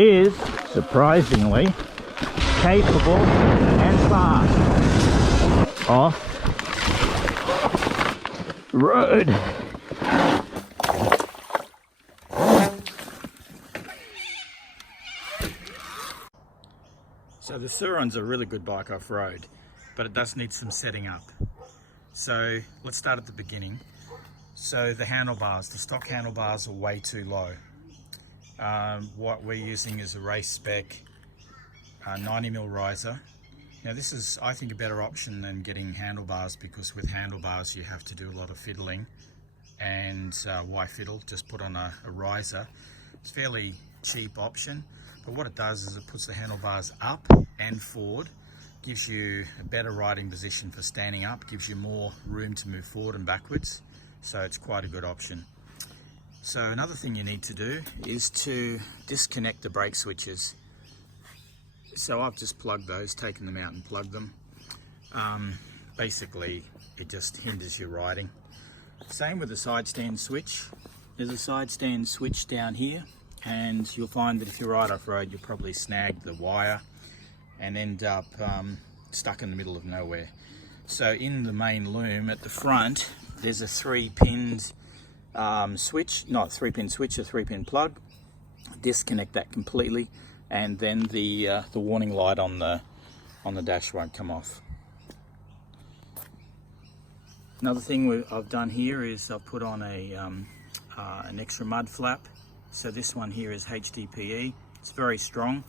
is surprisingly capable and fast off road. So the Sur Ron's a really good bike off-road, but it does need some setting up. So let's start at the beginning. So the handlebars, the stock handlebars are way too low. What we're using is a race spec 90mm riser. Now this is, I think, a better option than getting handlebars, because with handlebars you have to do a lot of fiddling, and why fiddle? Just put on a riser. It's a fairly cheap option, but what it does is it puts the handlebars up and forward, gives you a better riding position for standing up, gives you more room to move forward and backwards, so it's quite a good option. So another thing you need to do is to disconnect the brake switches. So I've just plugged those, taken them out and plugged them. Basically it just hinders your riding. Same with the side stand switch. There's a side stand switch down here, and you'll find that if you ride off-road you'll probably snag the wire and end up stuck in the middle of nowhere. So in the main loom at the front there's a 3-pin switch, not a 3-pin switch, a 3-pin plug. Disconnect that completely, and then the warning light on the dash won't come off. Another thing I've done here is I've put on an extra mud flap. So this one here is HDPE. It's very strong,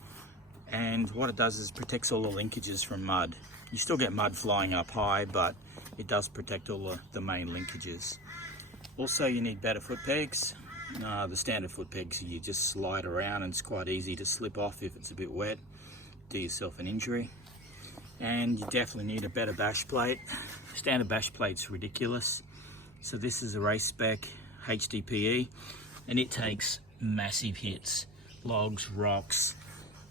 and what it does is protects all the linkages from mud. You still get mud flying up high, but it does protect all the main linkages. Also, you need better foot pegs. The standard foot pegs you just slide around, and it's quite easy to slip off if it's a bit wet, do yourself an injury. And you definitely need a better bash plate. Standard bash plate's ridiculous. So this is a race spec HDPE, and it takes massive hits, logs, rocks,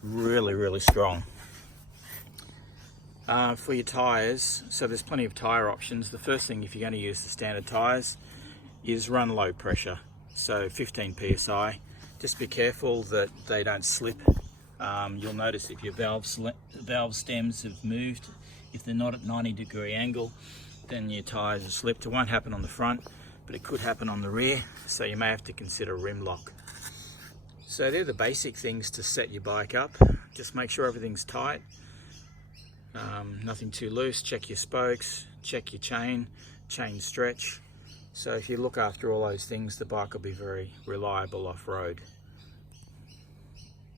really strong. For your tyres, so there's plenty of tyre options. The first thing, if you're going to use the standard tyres, is run low pressure, so 15 psi. Just be careful that they don't slip. You'll notice if your valve stems have moved, if they're not at 90-degree angle, then your tyres are slipped. It won't happen on the front, but it could happen on the rear, so you may have to consider rim lock. So they're the basic things to set your bike up. Just make sure everything's tight, nothing too loose. Check your spokes, check your chain stretch. So if you look after all those things, the bike will be very reliable off-road.